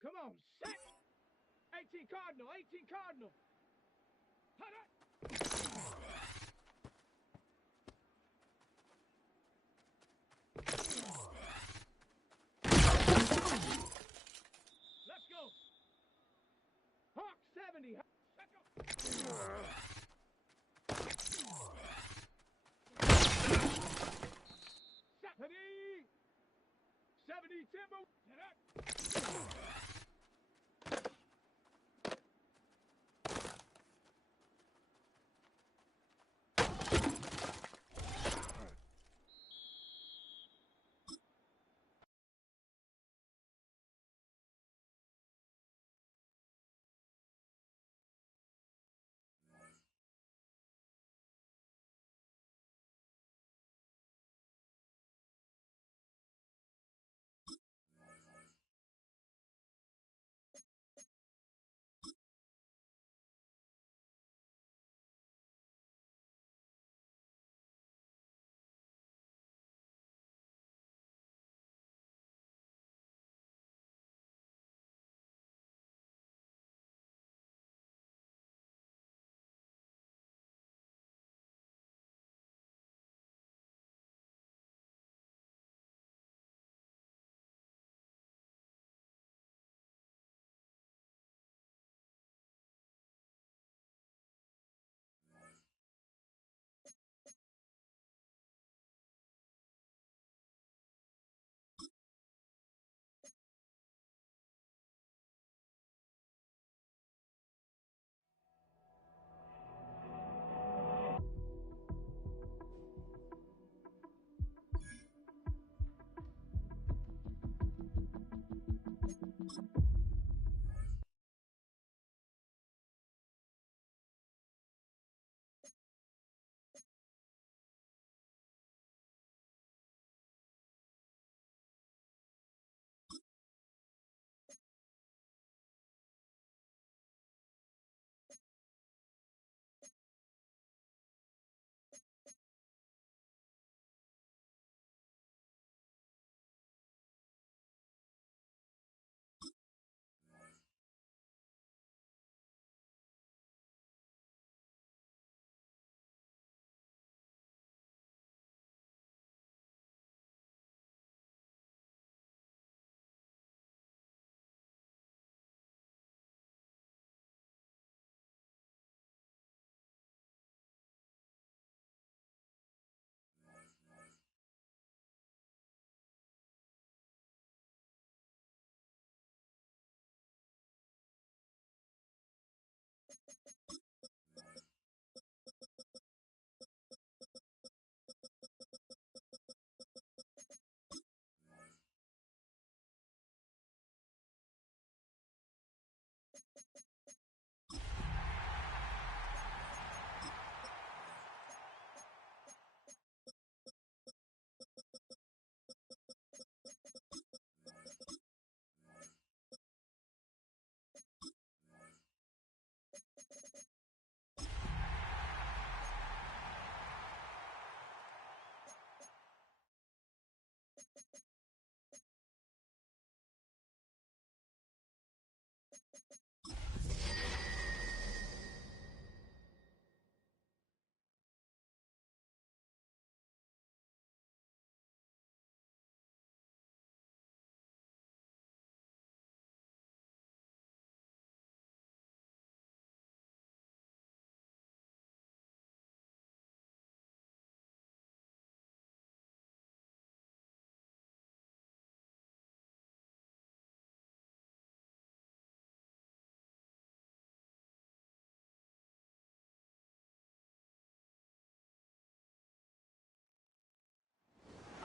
Come on, set. 18 Cardinal, 18 Cardinal. Hut up. Let's go. Hawk 70. Check up. 70 Timber. Get up.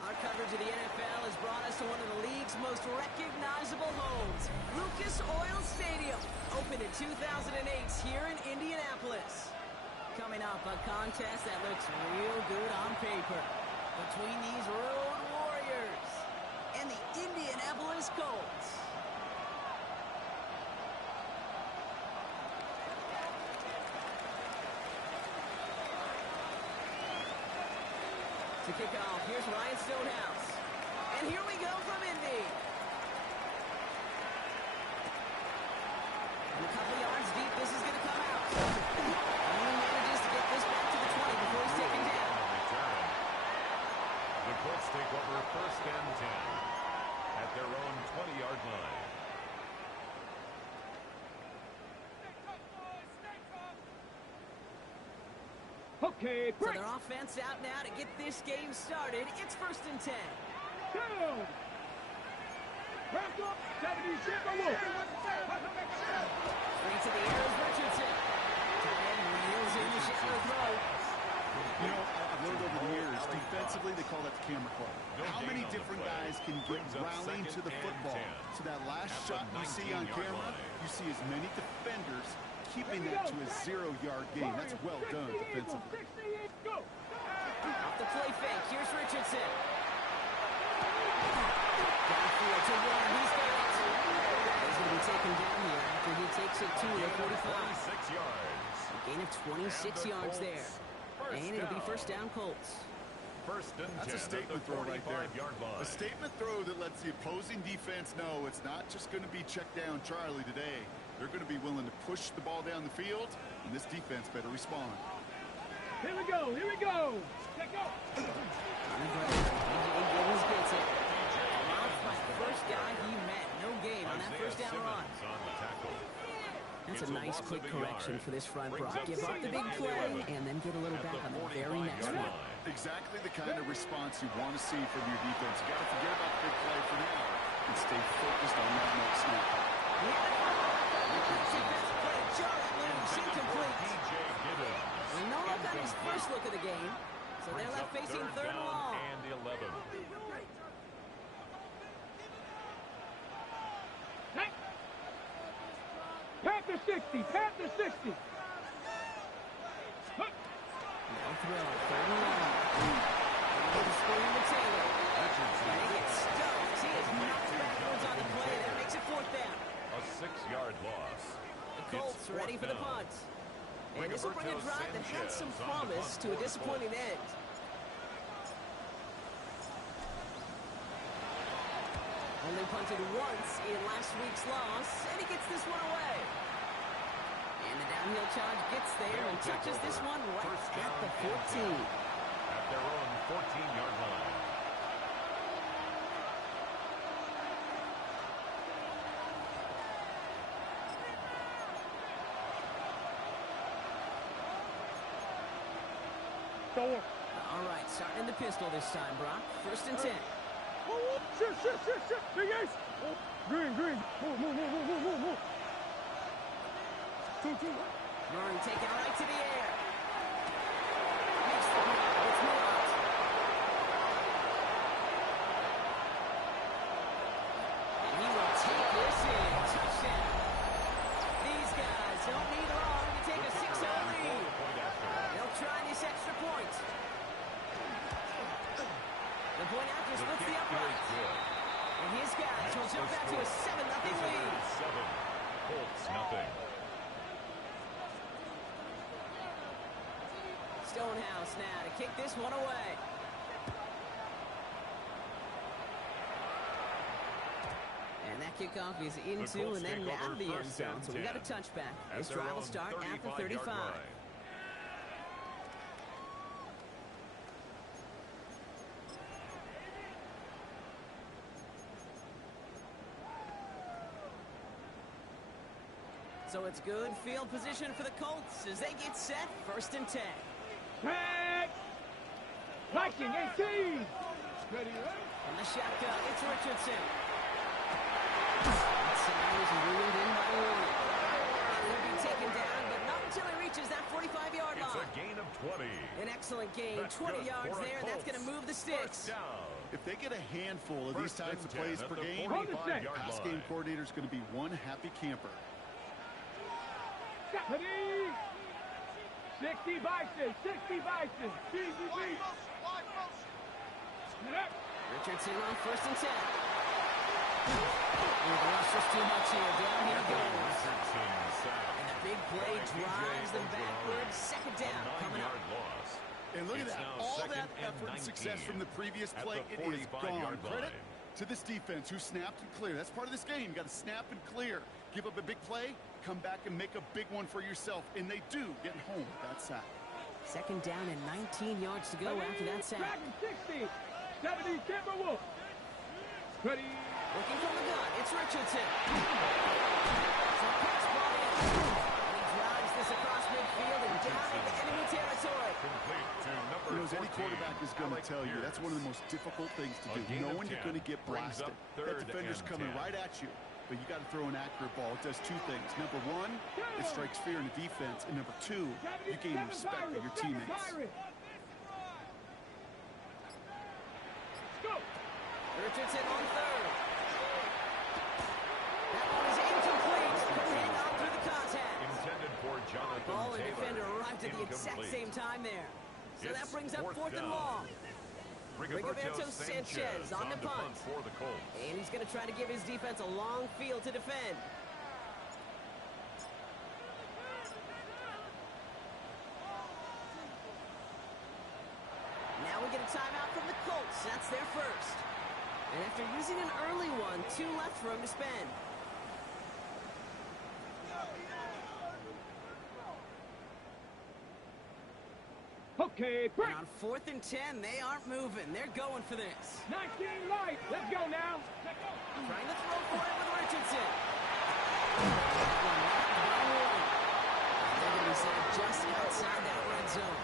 Our coverage of the NFL has brought us to one of the league's most recognizable homes, Lucas Oil Stadium, opened in 2008 here in Indianapolis. Coming up, a contest that looks real good on paper between these Road Warriors and the Indianapolis Colts. To kick off, here's Ryan Stonehouse. And here we go from Indy. a couple yards deep, this is going to come out. Only manages to get this back to the 20 before he's taken down. The Colts take over first and 10 at their own 20-yard line. Okay, So break. their offense out now to get this game started. It's first and 10. Down. Wrapped up. 76. Straight to the air is Richardson. Tight end reels in the shallow throw. You know, I've learned over the years, defensively, they call that the camera club. How many different guys can get rallying to the football? So that last shot you see on camera, you see as many defenders keeping that to a 0-yard gain. That's well done defensively. Go. Off the play fake. Here's Richardson. Downfield to one. He's got it. He's going to be taken down here after he takes it to the 45. 26 yards. A gain of 26 yards there. And it'll be first down Colts. First and 10 That's a at statement the throw right there. 45-yard line. A statement throw that lets the opposing defense know it's not just going to be check down Charlie today. They're going to be willing to push the ball down the field, and this defense better respond. Here we go. Here we go. Check out. Gibbons gets it. Off by the first guy he met. No gain on that first down run. On the tackle. That's a nice quick correction for this front, Brock. Give up the big play and then get a little back on the very next one. Exactly the kind of response you want to see from your defense. You got to forget about the big play for now and stay focused on that next snap. No luck on his first look of the game, so they're left facing third and long. And 11. Panther 60. Panther 60. No throw, third and long. He's scoring to Taylor. And he gets stuffed. He is knocked backwards on the play. That makes it fourth down. A 6-yard loss. The Colts ready for the punt. And this will bring a drive that had some promise to a disappointing end. Only punted once in last week's loss, and he gets this one away. And the downhill charge gets there and touches this one right at the 14. At their own 14-yard line. All right, starting in the pistol this time, Brock. First and 10. Shit. Big Ace. Green. Move. Murray taken right to the air. Makes the grab. It's Millard. And he will take this in. Touchdown. These guys don't need long to take a 6-0 lead. They'll try this extra point. The point after splits the upright. And his guys will jump back to a 7-0 lead. 7. Colts nothing. Stonehouse now to kick this one away. And that kickoff is into and then out of the end zone. So we got a touchback. This drive will start after 35. So it's good field position for the Colts as they get set. First and 10. Back. Viking 18. Ready? From the shotgun, it's Richardson. That side is ruled in by Warner. And he'll be taken down, but not until he reaches that 45-yard line. It's a gain of 20. An excellent gain. That's 20 good yards for a there. That's going to Colts. move the sticks. First down. If they get a handful of these First types of and 10 plays at per the game, 45-yard pass line. game coordinator is going to be one happy camper. Ready? 60 Bison. 60 Bison. Easy beat. Richardson on first and 10. We've rushed just too much here. Down he goes. And the big play drives them backwards. Second down coming up. And look at that. All that effort and success from the previous play, it is gone. Credit to this defense who snapped and cleared. That's part of this game. You got to snap and clear. Give up a big play, come back and make a big one for yourself. And they do get home with that sack. Second down and 19 yards to go after that sack. Dragon 60. 70 Timberwolves. Ready. Looking from the gun, it's Richardson. So pass ball in. And he drives this across midfield and down into enemy territory. Complete to number You know, as any 14, quarterback is going to Alec tell you, Pierce. that's one of the most difficult things to do. A gain of Knowing you're 10 going to get brings blasted. up That third defender's and coming 10. right at you. But you got to throw an accurate ball. It does two things. Number one, it strikes fear in the defense. And number two, you gain respect of your teammates. Go. Richardson on third. That one is incomplete. Couldn't hang on through the contact. Intended for Jonathan Ball and Taylor. defender arrived at the exact Incomplete. same time there. So that It's brings up fourth and down. long. Rigoberto Sanchez on the punt. for the Colts. And he's going to try to give his defense a long field to defend. Now we get a timeout from the Colts. That's their first. And after using an early one, 2 left for him to spend. Okay, And break. on 4th and 10, they aren't moving. They're going for this. 19 light. Let's go now. Let's go. Trying to throw for it with Richardson. That one knocked by Warren. They're going to be set just outside that red zone.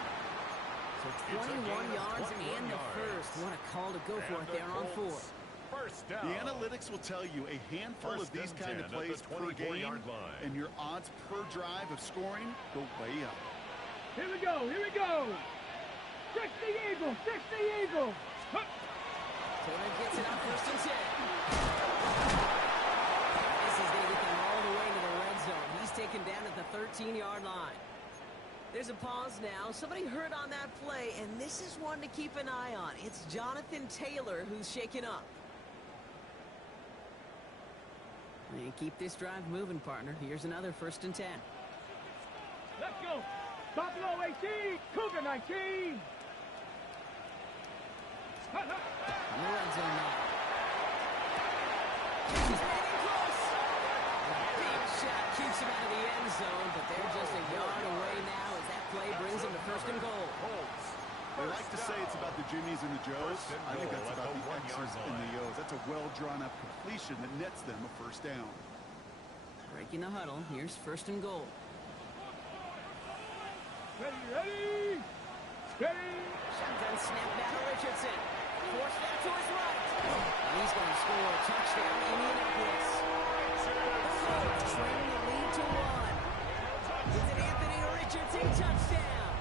So 21 yards and the first. What a call to go for it there on 4. First down. The analytics will tell you a handful First of these and kind 10 of at plays the per game, 24-yard line. and your odds per drive of scoring go way up. Here we go. Here we go. 60 Eagles. 60 Eagles. Huh. Taylor gets it on 1st and 10. This is going to get them all the way to the red zone. He's taken down at the 13-yard line. There's a pause now. Somebody hurt on that play, and this is one to keep an eye on. It's Jonathan Taylor who's shaken up. And keep this drive moving, partner. Here's another 1st and 10. Let's go. Buffalo 18. Cougar 19. In the red zone now. He's getting close. A big shot keeps him out of the end zone, but they're just a yard away now as that play brings them to 1st and goal. They like to say it's about the Jimmies and the Joes. I think that's about the X's and the O's. That's a well-drawn-up completion that nets them a first down. Breaking the huddle. Here's 1st and goal. Ready, ready. Ready. Shotgun snap down to Richardson. Force that to his right. And he's going to score a touchdown in Indianapolis. The Colts trailing the lead to 1. It's an Anthony Richardson touchdown.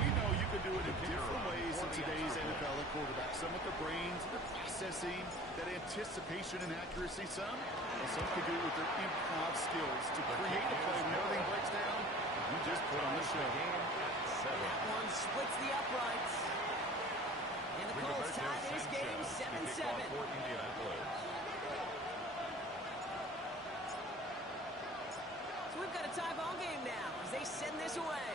We know you can do it in different ways in today's NFL at quarterback. Some with the brains, the processing, that anticipation and accuracy. Some can do it with their improv skills to create a play when everything breaks down. You just put on the show. That one splits the uprights. And the Colts tie this game 7-7. So we've got a tie ball game now as they send this away.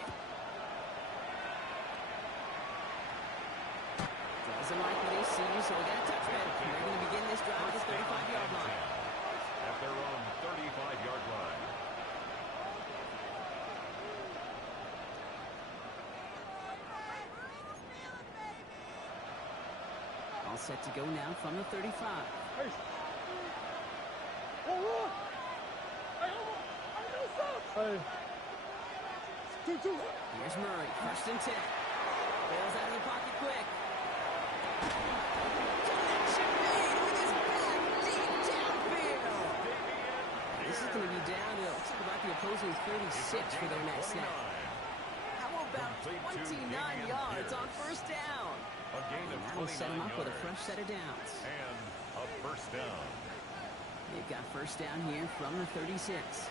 Doesn't like what he sees, so we got a touchback. They're going to begin this drive at the 35-yard line. At their own 35-yard line. All set to go now from the 35. Hey. Oh, hey. 2-2. Here's Murray, 1st and 10. Bails out of the pocket quick. Connection made with his back deep downfield. This is going to be down to, looks like about the opposing 36 for their next snap. How about 29 yards on 1st down? A gain of That'll set him 29 up with a yards. fresh set of downs. And a first down. They've got 1st down here from the 36.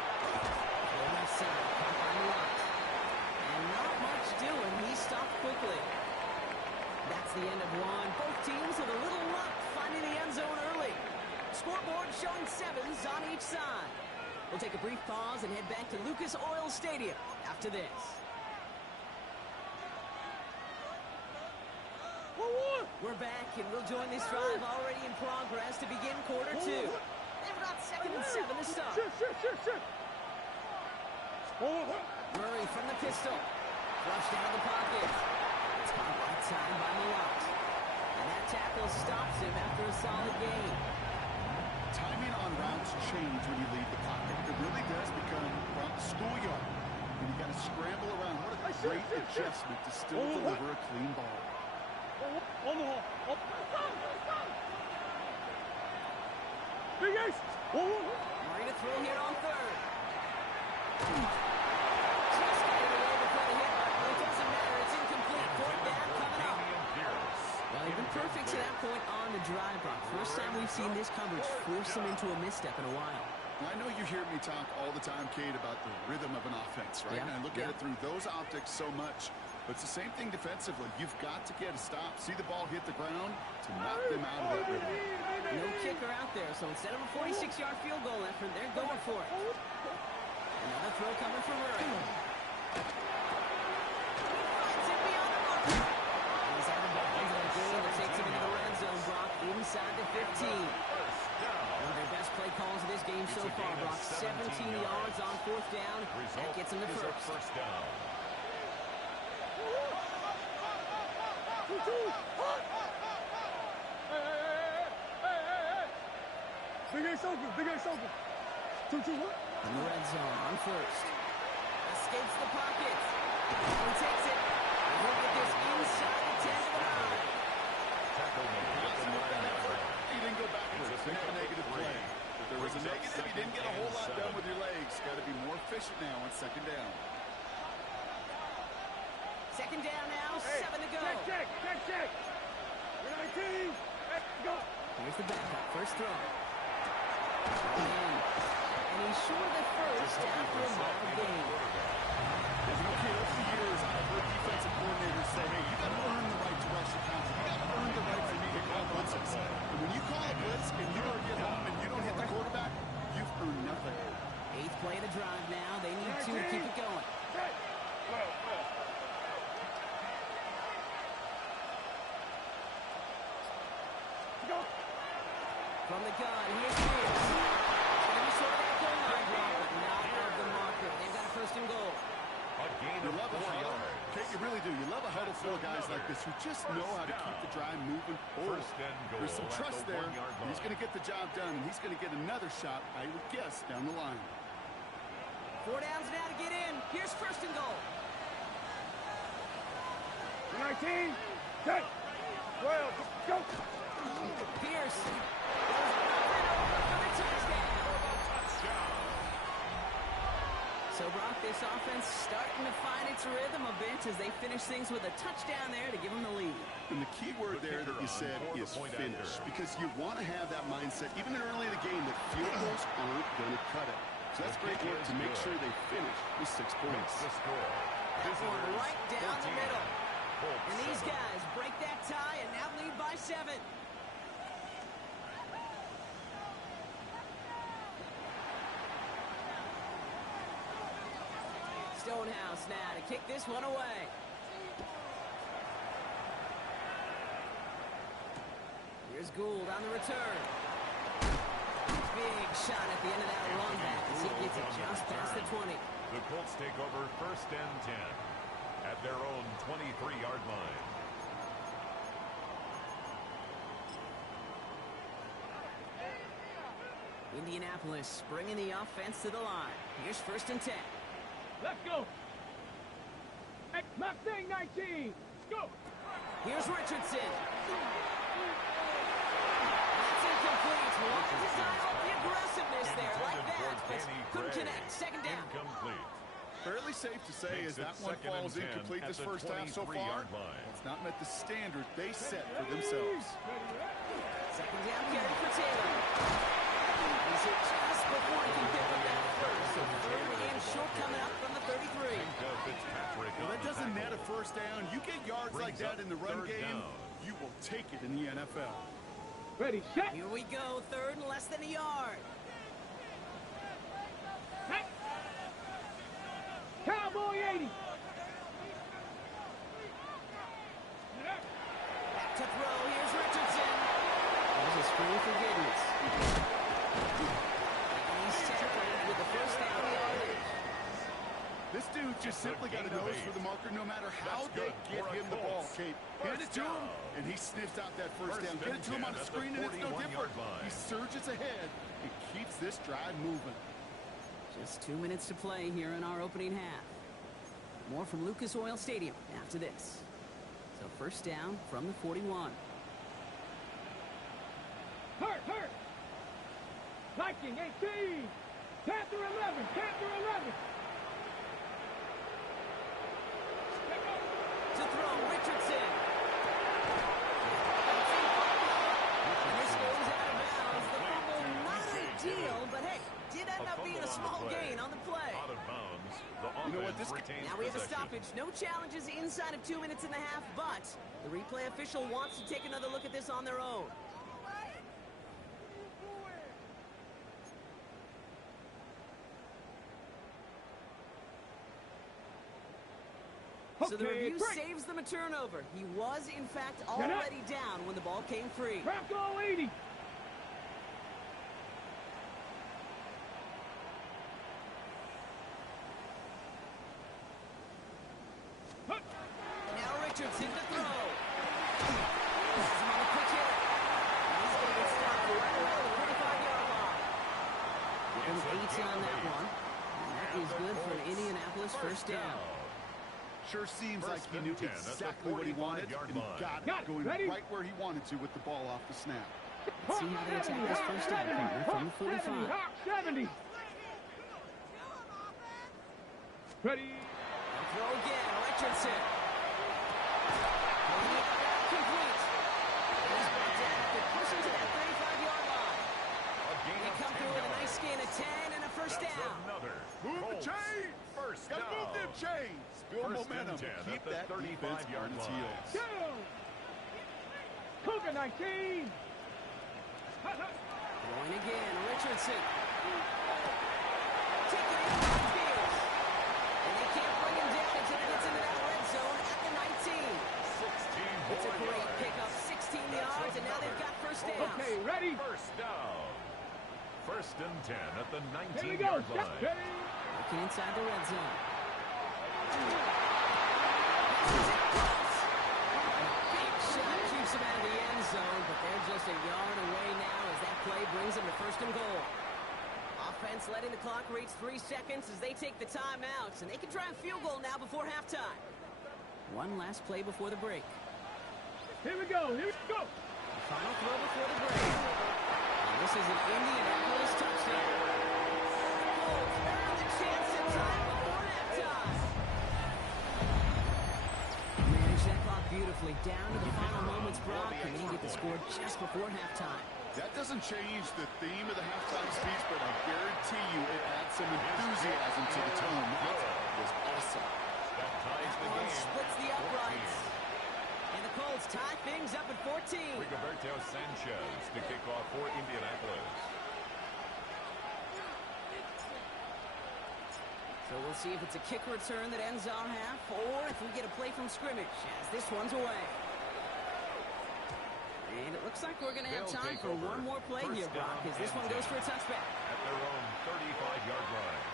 Left side, caught by the lot. And not much doing. He stopped quickly. That's the end of one. Both teams with a little luck finding the end zone early. Scoreboard showing 7s on each side. We'll take a brief pause and head back to Lucas Oil Stadium after this. Woo-woo. We're back, and we'll join this drive already in progress to begin quarter two. They've got 2nd and 7 to start. Murray from the pistol. Flushed out of the pocket. It's caught right side by Malott. And that tackle stops him after a solid gain. Timing on routes change when you leave the pocket. It really does become, well, schoolyard. And you got to scramble around. What a great adjustment to still deliver a clean ball. Murray to throw here on 3rd. Just getting away before the hit. It doesn't matter. It's incomplete. 4th down coming up. Well, he's been perfect to that point on the drive, Brock. First time we've seen this coverage force him into a misstep in a while. Well, I know you hear me talk all the time, Kate, about the rhythm of an offense, right? Yeah, And I look at it through those optics so much. But it's the same thing defensively. You've got to get a stop, see the ball hit the ground to knock them out of that rhythm. No kicker out there, so instead of a 46-yard field goal effort, they're going for it. Another throw coming from Murray. Finds it beyond the marker. He's out of bounds on a goal that takes him into the red zone, Brock, inside the 15. One of their best play calls of this game so far, Brock. 17 yards on 4th down. That gets him to first. down. Big Ace open. 2-2 what? In the red zone on 1st. Escapes the pocket. And takes it. And he'll get this inside the 10 to the 9. He didn't go backwards. He had a negative play. If there was a negative, he didn't get a whole lot done with your legs. Got to be more efficient now on 2nd down. 2nd down now, 7 to go. Check. 19. Let's go. Here's the backup. First throw. And he's short of the first after a mild gain. Okay, over the years, I've heard defensive coordinators say, hey, you got to earn the right to rush the counter. You got to earn the right for me to call blitzes. And when you call a blitz and you don't get home and you don't hit the quarterback, you've earned nothing. 8th play of the drive now. They need to keep it going. From the gun, here's Pierce. And he sort of that goal line block, but not of the marker. They've got a 1st and goal. A gain You of love a 4 huddle. yards. Okay, you really do. You love a huddle full of guys like this who just know how to keep the drive moving forward. First and goal There's some at trust the there. 1-yard line. He's going to get the job done, and he's going to get another shot, I would guess, down the line. 4 downs now to get in. Here's 1st and goal. 19. 10. 12. Go. Pierce. For the touchdown. So, Brock, this offense starting to find its rhythm a bit as they finish things with a touchdown there to give them the lead. And the key word there that you said is finish, because you want to have that mindset, even early in the game, that field goals aren't going to cut it. So that's great work to make sure they finish with 6 points. The score. That one right down the 14. middle. Colts And these 7. guys break that tie and now lead by 7. Stonehouse now to kick this one away. Here's Gould on the return. Big shot at the end of that run back as he gets it just past the 20. The Colts take over 1st and 10 at their own 23-yard line. Indianapolis bringing the offense to the line. Here's 1st and 10. Let's go. Hey, Mustang 19. Go. Here's Richardson. That's incomplete. Wanted to dial up the aggressiveness there like that, but couldn't connect. 2nd down. Incomplete. Fairly safe to say Makes as that it one 2nd and falls 10 incomplete at this the first half so far. 23-yard line. It's not met the standard they set for themselves. 2nd down carry for Taylor. He's hit just before he can pick up that first. So 3rd and short coming up from the 33. Fitzpatrick Well, on that the doesn't tackle. net a 1st down. You get yards like Brings that up in the run 3rd game, down. you will take it in the NFL. Ready, set. Here we go. 3rd and less than a yard. Hey. Cowboy 80. Back to throw here. You've just simply got a nose for the marker no matter how they get him the ball, Kate. Hand it to him, and he sniffs out that first down. Get it to him on the screen, and it's no different. He surges ahead and keeps this drive moving. Just 2 minutes to play here in our opening half. More from Lucas Oil Stadium after this. So first down from the 41. Hurt! Viking 18! Panther 11! Panther 11! To throw, Richardson. And this goes out of bounds. The fumble not ideal, but hey, did end up being a small gain on the play. Out of bounds. The You know what, offense retains Now we have a possession. stoppage. No challenges inside of 2 minutes and a half, but the replay official wants to take another look at this on their own. So the review saves them a turnover. He was, in fact, already down when the ball came free. Crack all 80! Now Richardson to throw. Has him on a quick hit. He's going to get stopped right around the 45-yard line. Gives 8 on that one. And that is good for an Indianapolis first down. Sure seems like he knew exactly what he wanted, and he got it, going right where he wanted to with the ball off the snap. Let's see how they attack this first down corner from the 45. Hawk 70! Ready? Throw again, Richardson. Complete. And he's brought down after pushing to that 35-yard line. They come through with a nice gain of 10 and a first down. Move the chains! Gotta move them chains! Build momentum. Keep that defense on its heels. Go! Cougar 19! Throwing again, Richardson. Taking it in the field. And they can't bring him down until he gets into that red zone at the 19. It's a great pickup, 16 yards, and now they've got first down. Okay, ready? First down. First and 10 at the Here we go! 19-yard line. Ready? Looking inside the red zone. Big shot keeps him out of the end zone, but they're just a yard away now as that play brings them to first and goal. Offense letting the clock reach 3 seconds as they take the timeouts, and they can try a field goal now before halftime. One last play before the break. Here we go! Here we go! The final throw before the break. And this is an Indianapolis touchdown. Colts earn the chance to tie before halftime. Manage that clock beautifully down to the final moments, Brock, and they get the score just before halftime. That doesn't change the theme of the halftime speech, but I guarantee you it adds some enthusiasm to the tone. That was awesome. That ties the One game. splits the uprights. And the Colts tie things up at 14. Rigoberto Sanchez to kick off for Indianapolis. So we'll see if it's a kick return that ends our half, or if we get a play from scrimmage, as this one's away. And it looks like we're going to have time for one more play here, Brock, as this one goes for a touchback. At their own 35-yard line.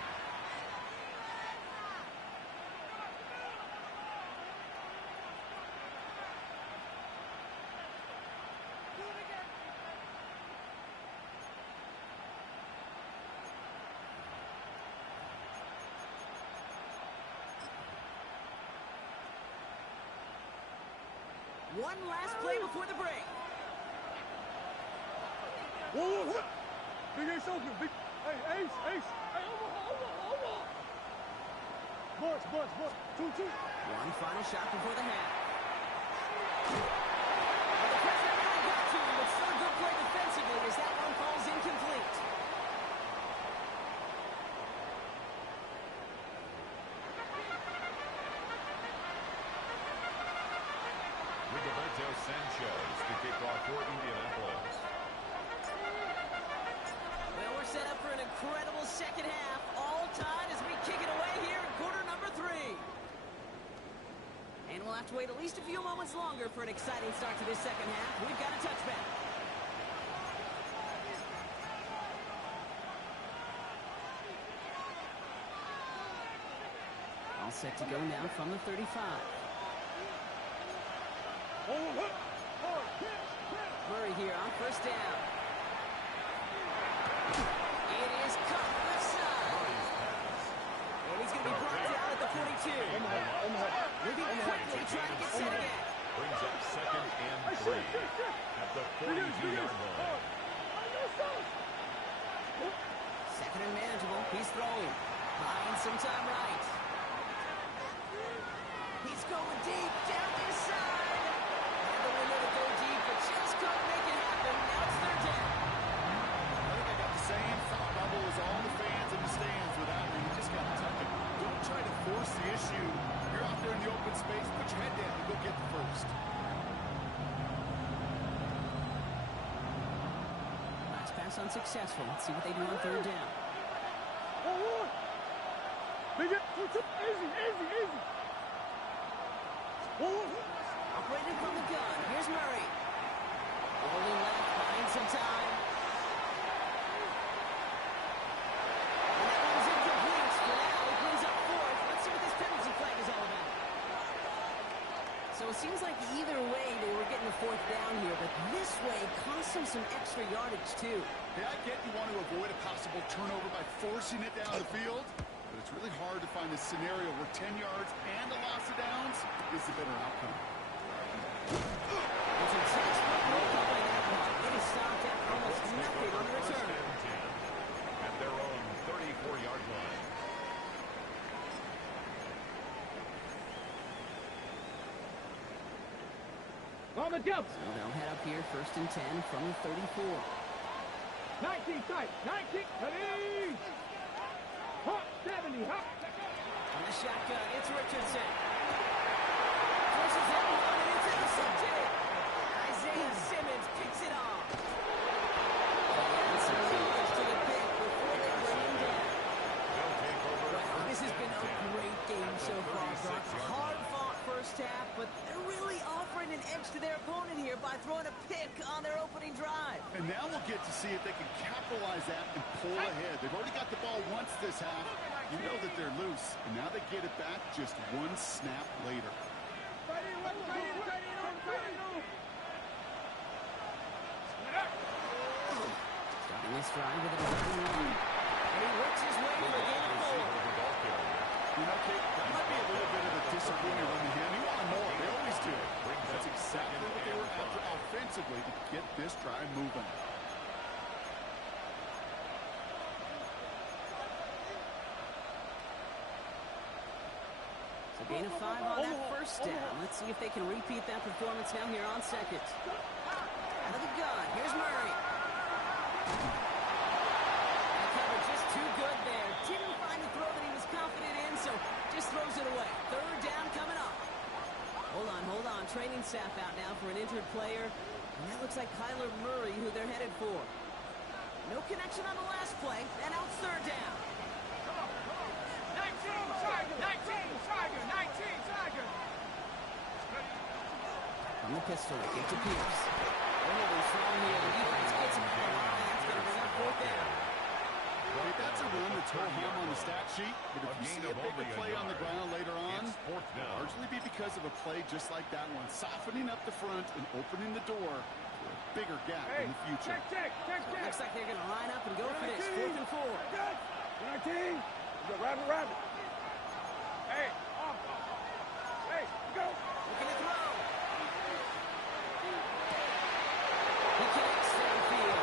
One last play before the break. Whoa! Big Ace open! Big... Hey, Ace! Ace! Hey, over! Bunch! 2-2! One final shot before the half. Well, the press never really got to him, but still a good play defensively as that one falls incomplete. Rigoberto Sanchez to kick off for Indianapolis. Well, we're set up for an incredible second half. All tied as we kick it away here in quarter number 3. And we'll have to wait at least a few moments longer for an exciting start to this second half. We've got a touchback. All set to go now from the 35. Murray here on first down. It is caught left side. And he's going to be brought down at the 42. Moving quickly, trying to get set again. Brings up 2nd and 3 at the 42-yard line. 2nd and manageable. He's throwing. Buying some time right. He's going deep down this side. And the window to go deep, but just couldn't make it happen. Now it's 3rd down. I think I got the same thought bubble as all the fans in the stands with that one. You just got to tuck it. Don't try to force the issue. You're out there in the open space. Put your head down and go get the first. Last pass unsuccessful. Let's see what they do on 3rd down. Easy. Operated from the gun. Here's Murray. Rolling left, buying some time. And that one's incomplete for now. He brings up 4th. Let's see what this penalty flag is all about. So it seems like either way they were getting the 4th down here, but this way cost them some extra yardage too. Yeah, I get you want to avoid a possible turnover by forcing it down the field, but it's really hard to find a scenario where 10 yards and a loss of downs is the better outcome. It's a textbook no call by that one. It is stopped at almost nothing on the return. 1st and 10 at their own 34-yard line. On the jump. So they'll head up here 1st and 10 from the 34. 19 tight. 19. Ready. Hop. 70. Hop. On the shotgun, it's Richardson. Forces that one, and it's intercepted. Isaiah Simmons picks it off. And some yards to the pick before they bring him down. Wow, this has been a great game so far, Brock. Hard-fought first half, but they're really offering an edge to their opponent here by throwing a pick on their opening drive. And now we'll get to see if they can capitalize that and pull ahead. They've already got the ball once this half. You know that they're loose, and now they get it back just one snap later. Starting this drive with a running run. And he works his way to a gain of 4. You know, Kate, that might be a little bit of a disappointment on him. You want more. They always do. That's exactly what they were after offensively to get this drive moving. So gain of 5 on that first down. Let's see if they can repeat that performance now here on 2nd. Out of the gun. Here's Murray. That cover just too good there. Didn't find the throw that he was confident in, so just throws it away. 3rd down coming up. Hold on. Training staff out now for an injured player. And that looks like Kyler Murray, who they're headed for. No connection on the last play. And out 3rd down. 19 Tiger. From the pistol, get to Pierce. They're moving strong here. The defense gets him out of the line. That's going to bring up 4th down. Right, that's a run that's hold him on the stat sheet, but if you see a bigger play on the ground later on, it'll largely be because of a play just like that one, softening up the front and opening the door for a bigger gap in the future. Check. Looks like they're going to line up and go for this. 4th and 4. 19. Rabbit. Hey, off. Hey, go. Looking to throw. He connects downfield.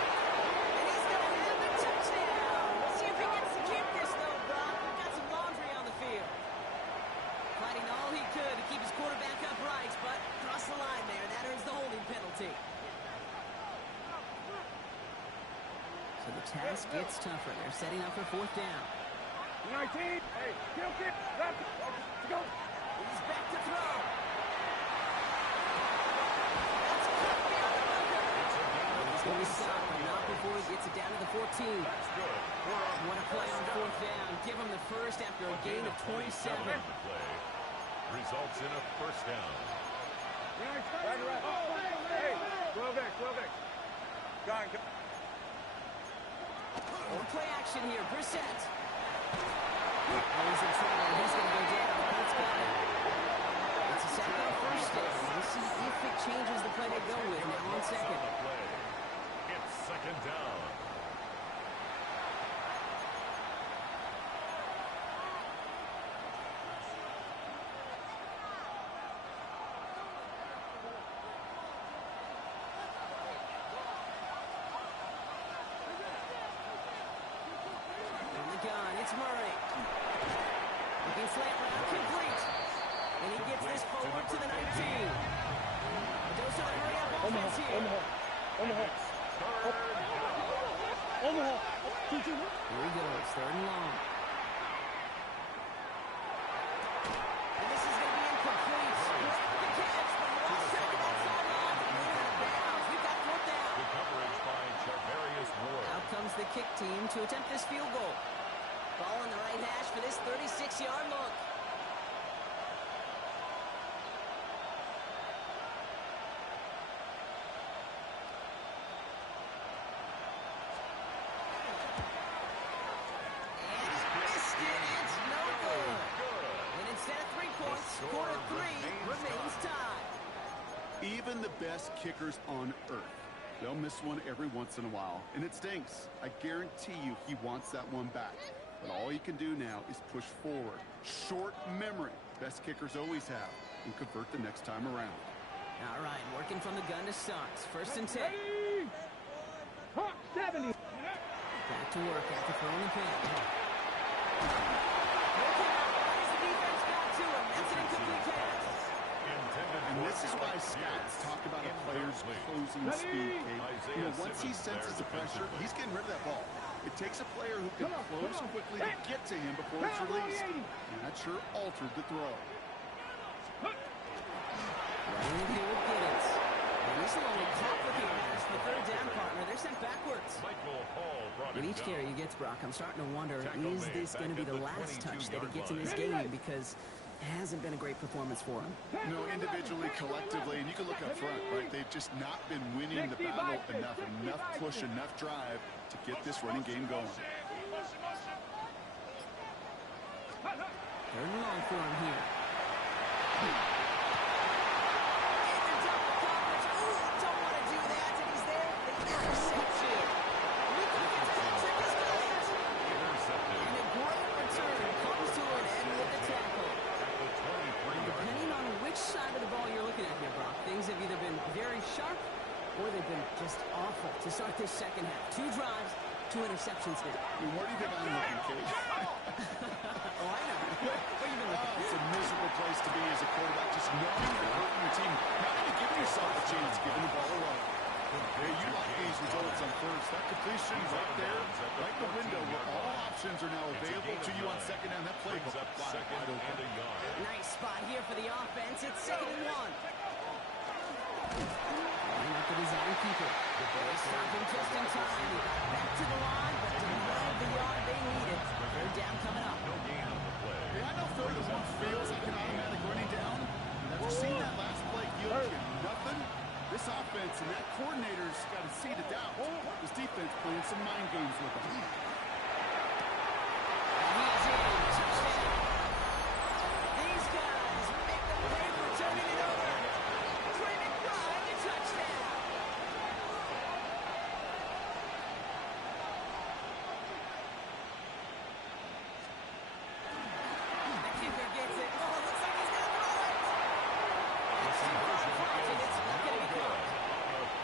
And he's going to have a touchdown. We'll see if he gets to keep this, though, Brock. We've got some laundry on the field. Fighting all he could to keep his quarterback upright, but crossed the line there. That earns the holding penalty. So the task gets tougher. They're setting up for 4th down. 19. Hey, kill kick. Let's go. He's back to throw. That's cut down the bunker. He's going to stop, but not before he gets it down to the 14. What a play on 4th down. Give him the first after a gain of 27. Results in a 1st down. Hey, 12X. Go. Play action here. Brissett. Oh, he's in trouble. He's going to go down. go with now on second. It's second down. On the gun, it's Murray. Looking slant route, complete. And he gets this forward to the 19. Dose of a hurry-up offense here. Here he goes, third and long. And this is going to be incomplete. The catch, but lost second on sideline. Moving out of bounds. We've got fourth down. Good coverage by Charvarius Ward. Out comes the kick team to attempt this field goal. Ball on the right hash for this 36-yard look. Quarter three remains tied. Even the best kickers on earth, they'll miss one every once in a while, and it stinks. I guarantee you he wants that one back. But all he can do now is push forward. Short memory, best kickers always have, and convert the next time around. All right, working from the gun to Sons. First and 10. Hawk 70. Back to work after throwing the pin. And this is why scouts talk about a player's closing speed. You know, once he senses the pressure, he's getting rid of that ball. It takes a player who can close quickly to get to him before it's released. And that sure altered the throw. Running here with Giddens. And this will only top with the arms. The third down partner, they're sent backwards. With each carry he gets, Brock, I'm starting to wonder, is this going to be the last touch that he gets in this game? Because it hasn't been a great performance for him. No, individually, collectively, and you can look up front, right? They've just not been winning the battle enough. Enough push, enough drive to get this running game going. Third and long for him here. Don't want to do that, and he's there. The interception. Luka Fitzpatrick is got it. And a great return comes to an end with the tackle. Depending on which side of the ball you're looking at here, Brock, things have either been very sharp or they've been just awful to start this second half. 2 drives, 2 interceptions now. Where do you think I'm looking, Cage? Oh, I know. Where you been looking? It's a miserable place to be as a quarterback, just knowing you're hurting your team, not even giving yourself a chance, giving the ball away. Hey, you like these results on first. That completion right there, right in the window where all options are now available to you on second down. That play goes wide open. Nice spot here for the offense. It's 2nd and 1. Line up the design keeper. They stop him just in time. He got back to the line, but didn't have the yard they needed. Third down coming up. Hey, I know 3rd and 1 feels like an automatic running down. After seeing that last play yield you nothing, this offense and that coordinator's got a seed of doubt. This defense playing some mind games with them. And he is in. Touchdown. These guys make the play for turning it over. Trey McBride, a touchdown. The kicker gets it. Oh, looks like he's going to throw it. It's too far flat, and it's not going to be caught.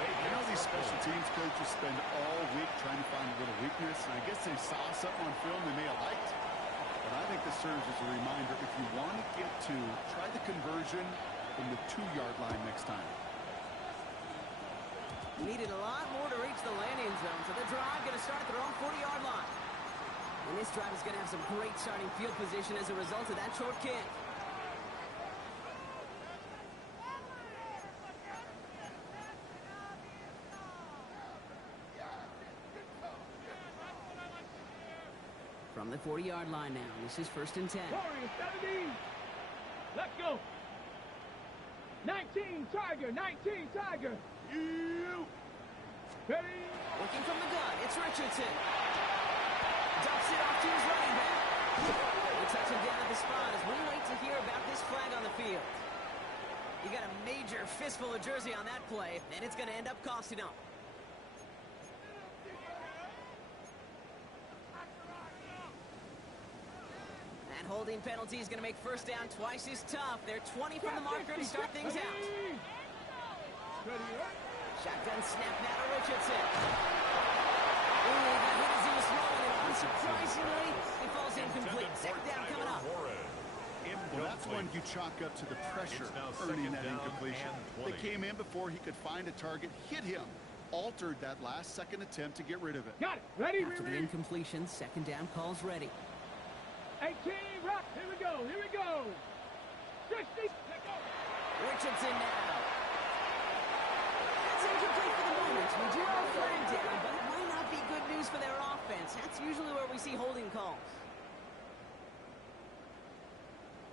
You know, these special teams coaches spend all week trying to find a little weakness, and I guess they saw something on film they may have liked. But I think this serves as a reminder, if you want to get 2, try the conversion from the 2-yard line next time. Needed a lot more to reach the landing zone, so the drive going to start at their own 40-yard line. And this drive is going to have some great starting field position as a result of that short kick. From the 40-yard line now, this is 1st and 10. Warriors 70. Let's go. 19 Tiger, 19 Tiger. You. Ready? Looking from the gun, it's Richardson. Dumps it off to his running back. We'll touch him down at the spot as we wait to hear about this flag on the field. You got a major fistful of jersey on that play, and it's going to end up costing him. That holding penalty is going to make first down twice as tough. They're 20 from the marker to start things out. Shotgun snap now to Richardson. Ooh, that hit as he was throwing it. Unsurprisingly, he falls incomplete. Second down coming up. Well, that's one you chalk up to the pressure earning that incompletion. They came in before he could find a target, hit him, altered that last second attempt to get rid of it. Got it. Ready, After the incompletion, second down calls ready. 18, rock. Here we go. Here we go. 60. Richardson now. That's incomplete for the moment. We do have third down, but it might not be good news for their offense. That's usually where we see holding calls.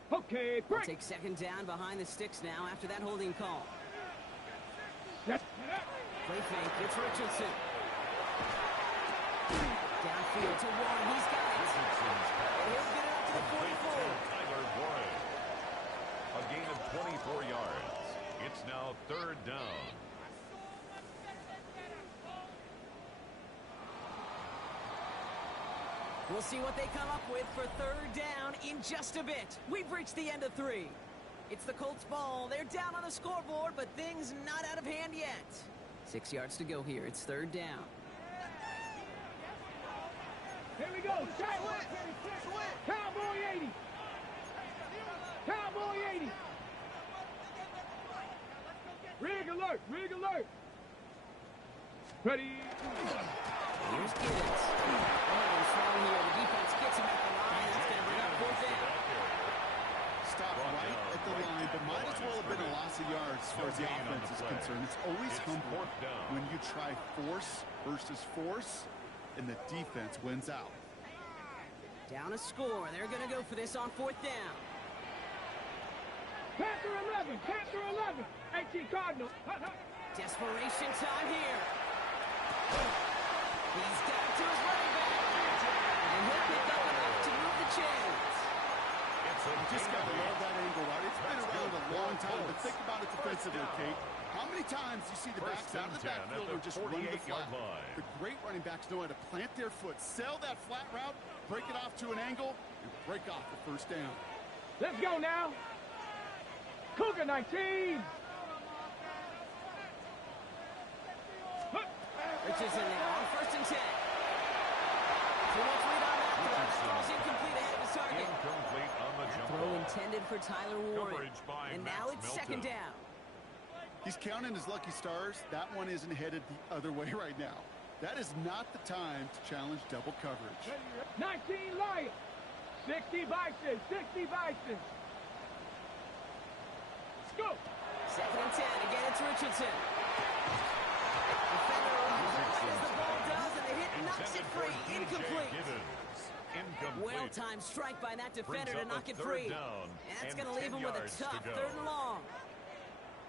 Okay, break. Take second down behind the sticks now after that holding call. Yes. Play fake. It's Richardson. Downfield to Warren. He's got it. And he'll get it up to the 44. Tyler Warren. A gain of 24 yards. It's now third down. We'll see what they come up with for third down in just a bit. We've reached the end of 3. It's the Colts ball. They're down on the scoreboard, but things not out of hand yet. 6 yards to go here. It's third down. Here we go. Cowboy 80. Cowboy 80. Rig alert. Rig alert. Ready. Here's Gibbons. Strong here. The defense gets him at the line. That's going to bring up fourth down. Stop right at the line, but might as well have been a loss of yards as far as the offense is concerned. It's always humbling when you try force versus force, and the defense wins out. Down a score. They're going to go for this on fourth down. Panther 11. Panther 11. 18 Cardinal. Desperation time here. He's down to his running back. And he'll pick up enough to move the chains. You just got to love that angle, right? It's been around a long time, but think about it defensively, Kate. How many times do you see the backs out of the backfield or just run the flat? The great running backs know how to plant their foot, sell that flat route, break it off to an angle, and break off the first down. Let's go now. Cougar 19. Richardson now on first and 10. Too much lead on that throw. Throws incomplete ahead of his target. Incomplete on the jump Throw ball. intended for Tyler Warren. And now it's Max second Milton. down. He's counting his lucky stars. That one isn't headed the other way right now. That is not the time to challenge double coverage. 19 Lions. 60 Bison. 60 Bison. Let's go. Second and 10. Again, it's Richardson. Defender as the ball does, and the hit knocks it free. Incomplete. Well-timed strike by that defender to knock it free. And that's going to leave him with a tough third and long.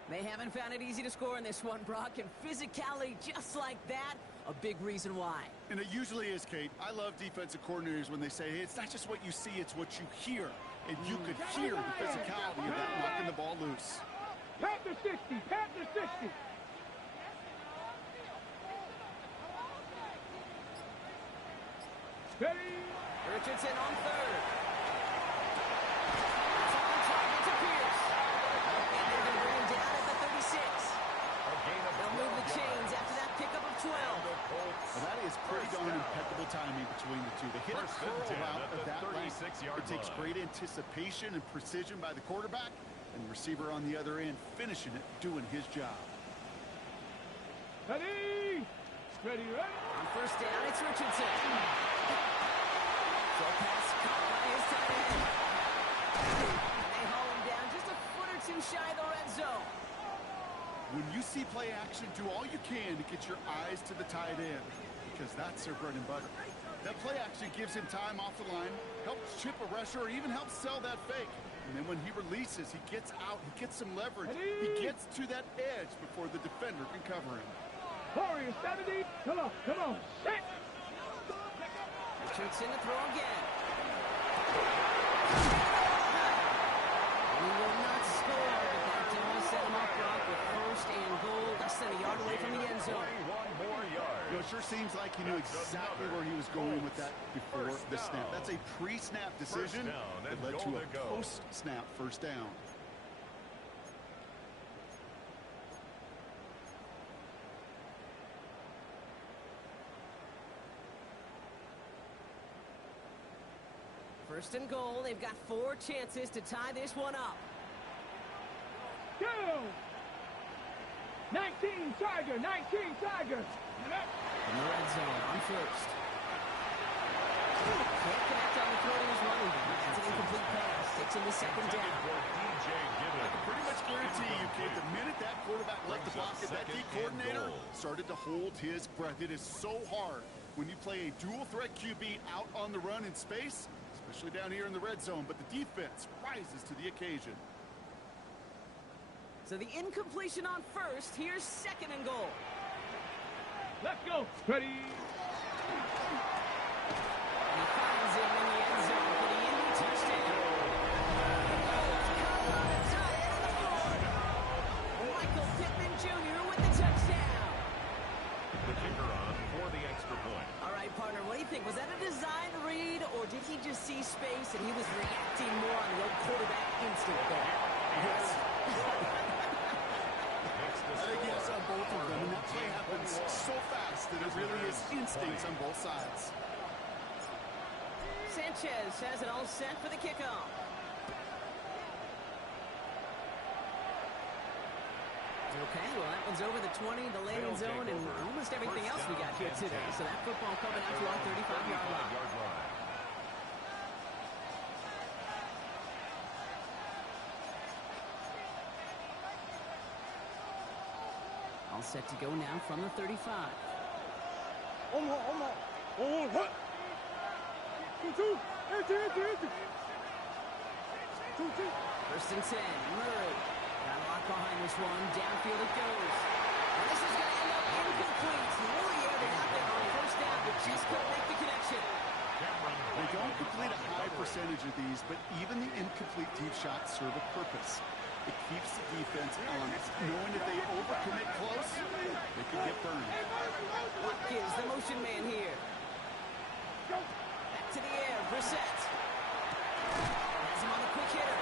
They haven't found it easy to score in this one, Brock, and physicality just like that, a big reason why. And it usually is, Kate. I love defensive coordinators when they say, hey, it's not just what you see, it's what you hear. And you could hear the physicality of that knocking the ball loose. Panther 60. Panther 60. Ready. Richardson on third. It's on target to Pierce. And they're going to bring him down at the 36. They'll move the chains after that pickup of 12. Well, that is pretty darn impeccable timing between the two. They hit a curl route of that length. It takes great anticipation and precision by the quarterback, and the receiver on the other end finishing it, doing his job. Ready. Ready, ready. On first down, it's Richardson. Throw pass caught by his tight end. And they haul him down just a foot or two shy of the red zone. When you see play action, do all you can to get your eyes to the tight end, because that's their bread and butter. That play action gives him time off the line, helps chip a rusher, or even helps sell that fake. And then when he releases, he gets out, he gets some leverage. He gets to that edge before the defender can cover him. Warrior 70. Come on, come on. Set. Richardson to throw again. And he will not score, but that does he knew exactly where he was going with that before the snap. That's a pre-snap decision that led to a post-snap first down. First and goal. They've got 4 chances to tie this one up. Go! 19 Tiger, 19 Tiger. In the red zone on first. Can't connect on the throw to his running back. That's an incomplete pass. Takes him to second down. I can pretty much guarantee you, kid, the minute that quarterback left the pocket, that D coordinator started to hold his breath. It is so hard when you play a dual threat QB out on the run in space, especially down here in the red zone, but the defense rises to the occasion. So the incompletion on first. Here's second and goal. Let's go. Ready. He finds him in the end zone for the Indy touchdown. Cover on the tie end of the board. Michael Pittman Jr. with the touchdown. The kicker on for the extra point. All right, partner, what do you think? Was that a design read, or did he just see space and he was reacting more on the old quarterback instinct there? Yes. I think yes on both of them, and that play happens so fast that it really is instincts on both sides. Sanchez has it all set for the kickoff. Okay, well, that one's over the 20, the landing zone, and almost everything else we got here today. So that football coming out to our 35-yard line. All set to go now from the 35. First and 10, Murray. Got a lock behind this one. Downfield it goes. And this is going to end up incomplete. He really aired it out there on first down, but just couldn't make the connection. They don't complete a high percentage of these, but even the incomplete deep shots serve a purpose. It keeps the defense honest, knowing if they overcommit close, they could get burned. Watkins, the motion man here. Back to the air, Brissett. Has him on the quick hitter.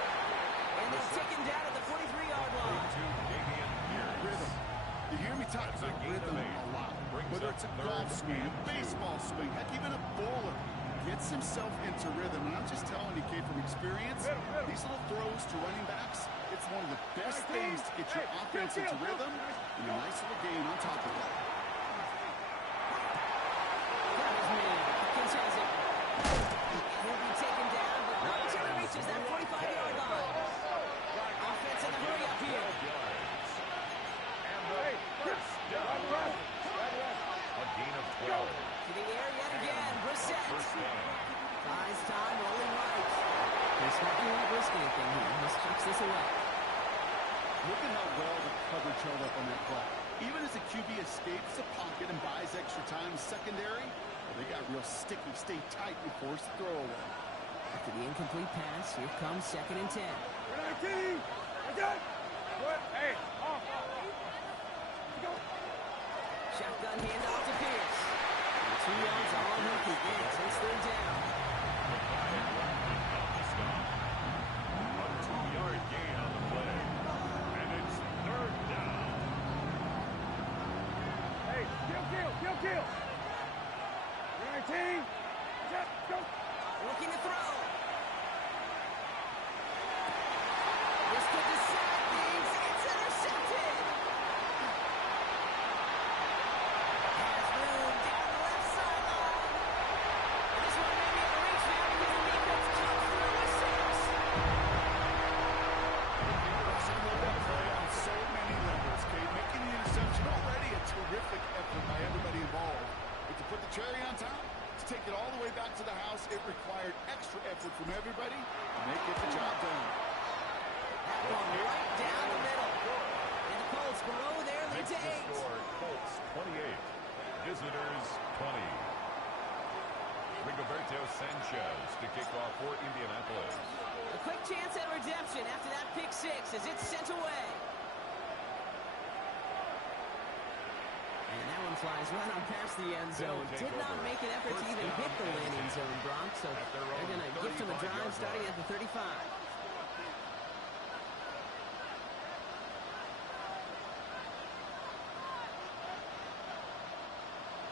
And they'll take him down at the 43-yard line. Rhythm. You hear me talk about rhythm a lot. Whether it's a golf swing, a baseball swing, heck, even a bowler gets himself into rhythm. And I'm just telling you, kid, from experience, these little throws to running backs, it's one of the best things to get your offense into rhythm and a nice little game on top of that. That was me. Watkins has it. He'll be taken down, but not until he reaches that 45-yard line. Offense in the hurry up here. A gain of 12. To the air yet again. Brissett. Buys time, rolling right. He's not going to risk anything here. He chucks this away. Look at how well the coverage held up on that play. Even as the QB escapes the pocket and buys extra time secondary, they got real sticky. Stay tight and force the throw away. After the incomplete pass, here comes second and 10. Shotgun handoff to Pierce. And 2 yards all he can get. It's third down. A 2-yard gain on the play. And it's third down. Hey, kill. 19. Go. Looking to throw. This could decide things. It's intercepted. Has room down the left sideline. This one may be in reach now because the defense comes through with 6. On so many levels, Kate. Making the interception already a terrific effort by everybody involved. But to put the cherry on top, to take it all the way back to the house, it required extra effort from everybody, and they get the job done. That one right down the middle. And the Colts grow their lead Makes to the 8. score Colts 28. Visitors 20. Rigoberto Sanchez to kick off for Indianapolis. A quick chance at redemption after that pick 6 as it's sent away. And that one flies right on past the end zone. Did not make an effort to even hit the landing zone, Brock. So they're going to gift him a drive starting at the 35.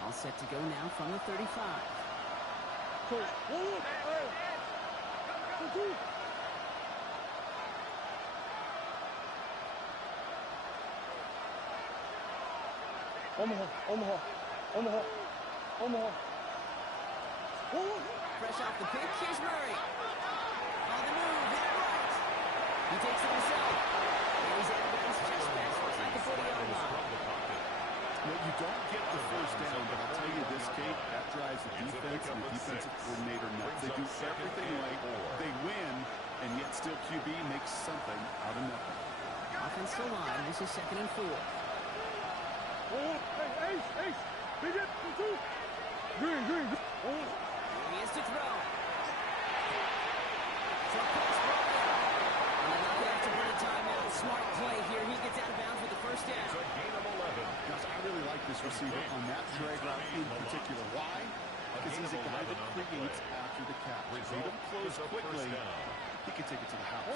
All set to go now from the 35. Fresh off the pick, here's Murray. On the move, hit it right. He takes it himself. And he's out of bounds just past what's like the 40-yard line. Well, you don't get the first down, but I'll tell you this, Kate, that drives the defense and the defensive coordinator nuts. They do everything right. They win, and yet still QB makes something out of nothing. Offensive line, this is 2nd and 4. He is to throw. Short pass brought down. And they're not going to have to run a timeout. Smart play here. He gets out of bounds with the first down. It's a gain of 11. Gosh, I really like this receiver on that drag route in particular. Why? Because he's a guy that creates after the catch. If they don't close quickly, he can take it to the house.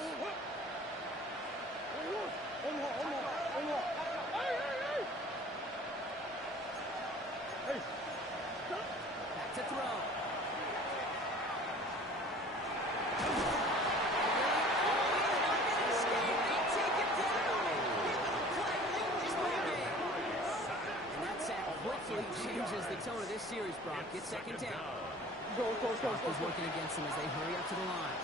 Back to throw. Changes the tone of this series, Brock. It's 2nd down. Brock is working against them as they hurry up to the line.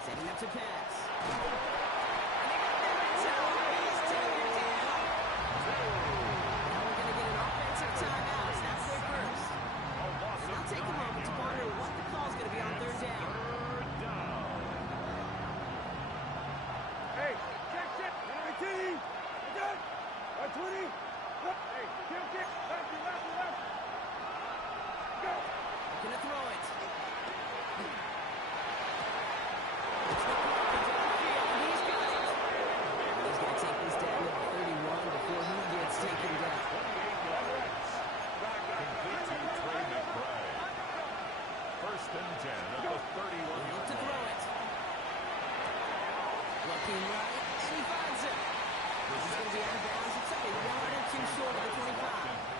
Setting up to pass. He's taken down. Now we're going to get an offensive timeout. Halfway first. And I'll take a moment to ponder what the call's going to be on 3rd down. Hey, check. 19. Good. 20. Hey, kick. Left. Go. Going to throw it. He's got it. He's going to take this down to 31 before he gets taken down. Complete to Trey McBride. 1st and 10 at the 31. Look to throw it. Looking right, and he finds it. This is going to be out of bounds. It's only 1 or 2 short of the 25.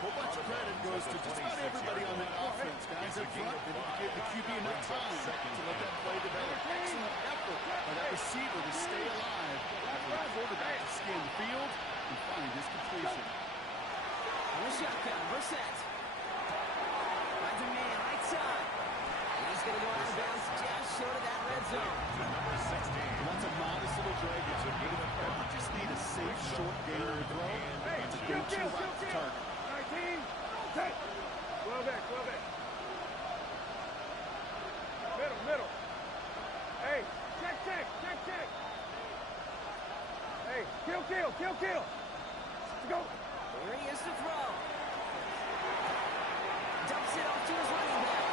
Well, much credit goes to just about everybody on that offense, guys. Up front, they didn't give the QB enough time to let that play develop. Excellent effort by that receiver to stay alive after the quarterback to scan the field and find his completion. On the shotgun, Brissett. Finds a man, right side. He's going to go out of bounds just short of that red zone. Number 16. That's a modest little drag. It's a good effort. You just need a safe, short gain on the throw. It's a go-to route to target. 19. Take. 12 back. Middle. Hey, check. Hey, kill. Let's go. Here he is to throw. Dumps it off to his running back.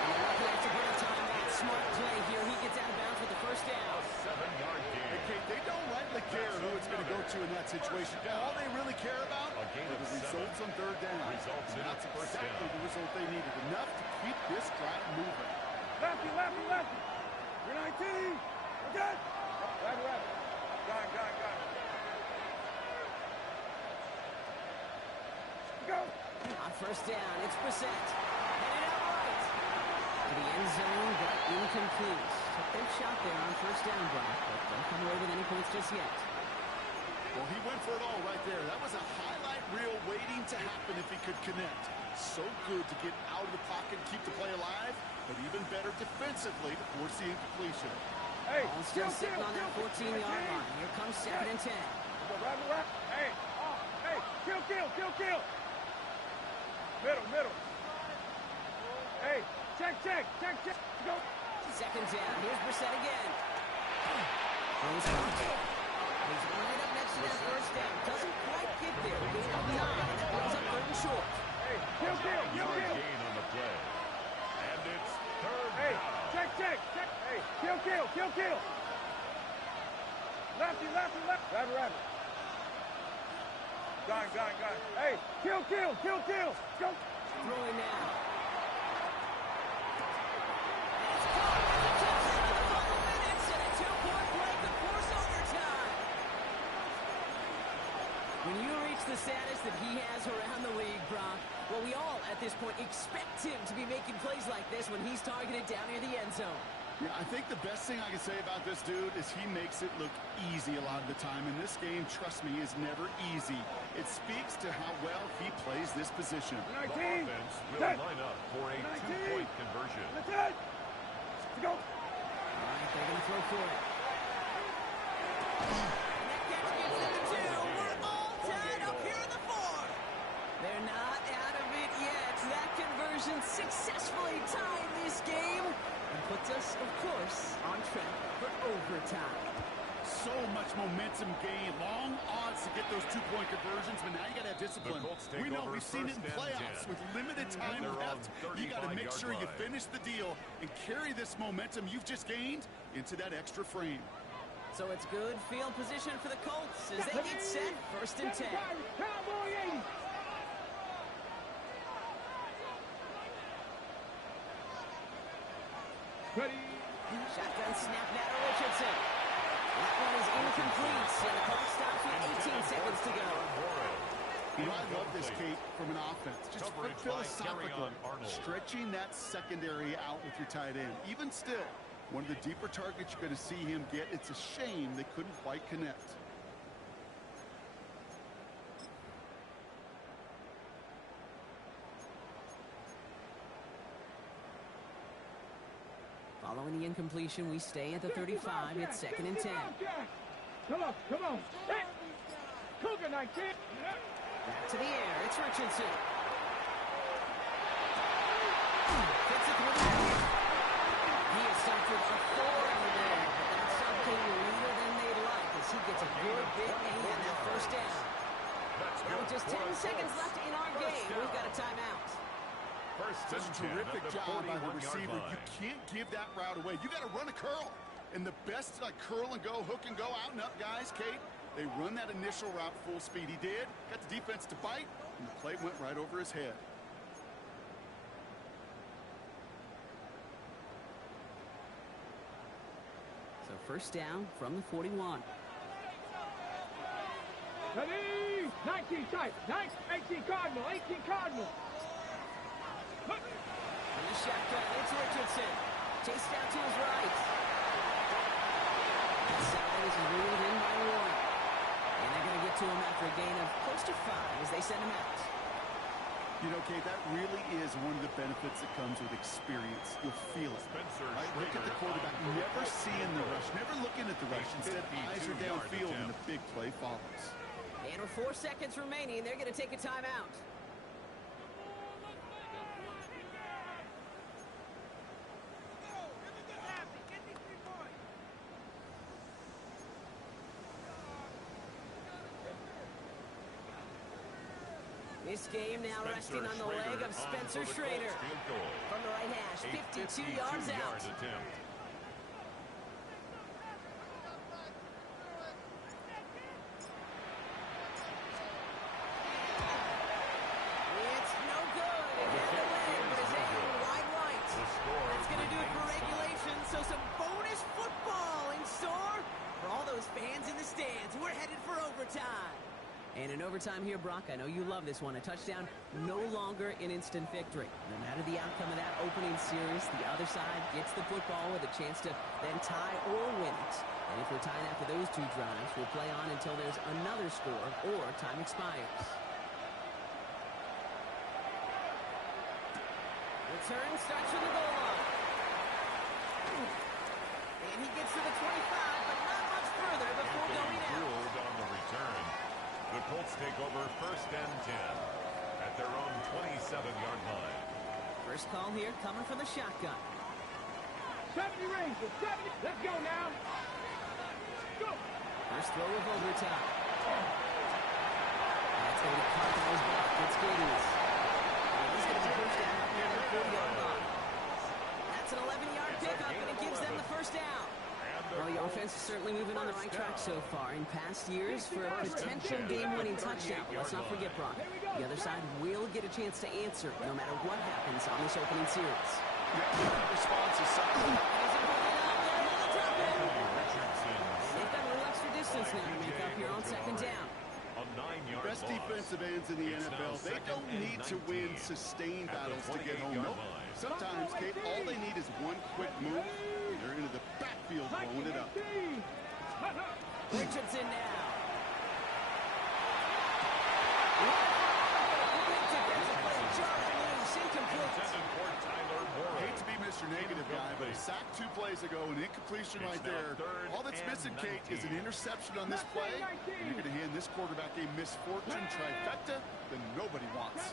And they're not going to have to bring a timeout. Smart play here. He gets out of bounds with the first down. 7-yard gain. Hey, Kate, they don't rightly care who it's going to go to in that situation. All they really care about are the results on 3rd down. And that's exactly the result they needed. Enough to keep this drive moving. Lefty. You're 19. We're good. Left. Got it. Go. On 1st down, it's Brissett. Headed out right. To the end zone, but incomplete. Took their shot there on 1st down, Brock, but don't come away with any points just yet. Well, he went for it all right there. That was a highlight reel waiting to happen if he could connect. So good to get out of the pocket and keep the play alive, but even better defensively to force the incompletion. Hey, Ball still sitting on that 14-yard line. Here comes 2nd and 10. Right. Hey, kill. Middle. Hey, check. Go. 2nd down. Here's Brissett again. He's right up next to that 1st down. Doesn't quite get there. Gain of 9. That brings up 3rd and short. Hey, kill. Yard gain on the play. And it's 3rd down. Got it. Hey, kill. Go. Throwing now. And it's caught. It's a touchdown in the final minutes, and a 2-point play could force overtime. When you reach the status that he has around the league, Brock, well, we all, at this point, expect him to be making plays like this when he's targeted down near the end zone. Yeah, I think the best thing I can say about this dude is he makes it look easy a lot of the time. And this game, trust me, is never easy. It speaks to how well he plays this position. The offense will line up for a 2-point conversion. Let's go. All right, they're going to throw for it. And that catch gets them the 2. We're all tied up here in the 4th. They're not out of it yet. That conversion successfully tied this game and puts us, of course, on track for overtime. So much momentum gain. Long odds to get those 2-point conversions, but now you got to have discipline. We know we've seen it in playoffs with limited time left. You got to make sure you finish the deal and carry this momentum you've just gained into that extra frame. So it's good field position for the Colts as they get set, 1st and 10. Cowboy 80. Ready. Shotgun snap now to Richardson. That one is incomplete, and the clock stops with 18 seconds to go. You know, I love this, Kate, from an offense. Just philosophical. Stretching that secondary out with your tight end. Even still, one of the deeper targets you're going to see him get. It's a shame they couldn't quite connect. Following the incompletion, we stay at the 35. It's 2nd and 10. Come on. Hey. Cougar 19. Back to the air. It's Richardson. Gets it through the air. He is stopped with authority there, but that sub came later than they'd like as he gets a good bit in that 1st down. Now with just 10 seconds left in our game, we've got a timeout. Such a terrific job by the receiver. You can't give that route away. You got to run a curl. And the best, like curl and go, hook and go, out and up, guys, Kate, they run that initial route full speed. He did. Got the defense to bite, and the play went right over his head. So 1st down from the 41. Ready. 19 tight. 18 Cardinal. In the shotgun, it's Richardson. Chased out to his right. Inside is reeled in by Warren. And they're going to get to him after a gain of close to 5 as they send him out. You know, Kate, that really is one of the benefits that comes with experience. You'll feel it. Right? Look at the quarterback, never seeing the rush, never looking at the rush. Instead, eyes are downfield, and the big play follows. And with 4 seconds remaining, they're going to take a timeout. This game now resting on the leg of Spencer Schrader. From the right hash, 52 yards out. It's no good. It hit the leg, but it's aimed wide right. That's going to do it for regulation, so some bonus football in store for all those fans in the stands. We're headed for overtime. And in overtime here, Brock, I know you love this one. A touchdown, no longer an instant victory. No matter the outcome of that opening series, the other side gets the football with a chance to then tie or win it. And if we're tied after those 2 drives, we'll play on until there's another score or time expires. Return starts from the goal line. And he gets to the 25, but not much further before going out. On the return. The Colts take over 1st and 10 at their own 27-yard line. First call here coming from the shotgun. 70 Rangers, 70. Let's go now. Go. First throw of overtime. That's going to be Cardinals block. It's Giddings. And he's going to be pushed down near the 40-yard line. That's an 11-yard pickup, and it gives them the 1st down. Well, the offense certainly moving on the right track so far. In past years, for a potential game-winning touchdown. But let's not forget, Brock, the other side will get a chance to answer no matter what happens on this opening series. Yeah, response is solid. They've got a little extra distance now to make up here on second down. Best defensive ends in the NFL, they don't need to win sustained battles to get home. Nope. Sometimes, Kate, all they need is one quick move. They're into the backfield blowing it up. Richardson now. Hate to be Mr. Negative guy, but he sacked 2 plays ago, an incompletion right there. All that's missing, Kate, is an interception on this play. You're going to hand this quarterback a misfortune trifecta that nobody wants.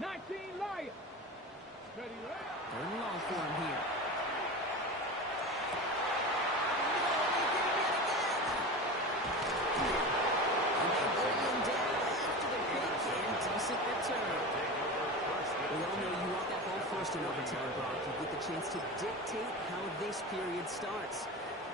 19 Lions. Ready, Third and long for him here. And they bring him down after the pick and decent return. We all know you want that ball first in overtime, Brock. You get the chance to dictate how this period starts.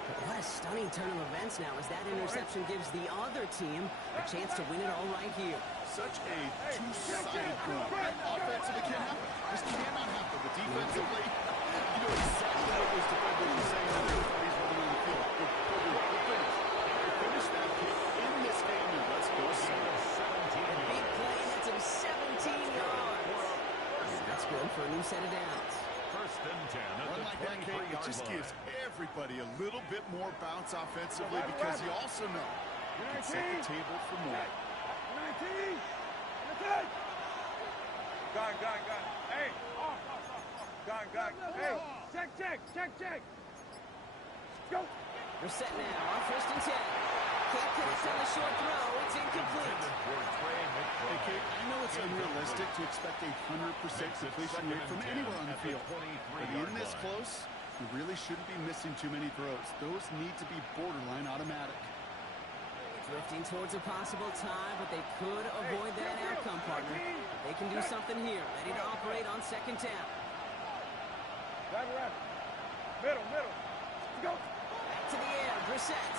But what a stunning turn of events now as that interception gives the other team a chance to win it all right here. Such a two-sided game. Offensively, it can't happen. This cannot happen. But defensively, you know exactly what those defenders are saying when everybody's running on the field. We're finished. We're finished that kick in this game, and let's go see it. A big play nets him 17 yards. That's good for a new set of downs. First and 10 at Run the like that, Kate, it just gives everybody a little bit more bounce offensively because you also know you can set the table for more. 19. Gun. Hey. Gun. Hey. Check. Go. We're set now on first and 10. Can't connect on the short throw. It's incomplete. Hey, Kate, I know it's unrealistic to expect a 100% completion rate from anywhere on the field. But in this close, you really shouldn't be missing too many throws. Those need to be borderline automatic. Drifting towards a possible tie, but they could avoid that outcome, partner. They can do something here. Ready to operate on second down. Drive around. Middle. Go. Back to the air. Brissett.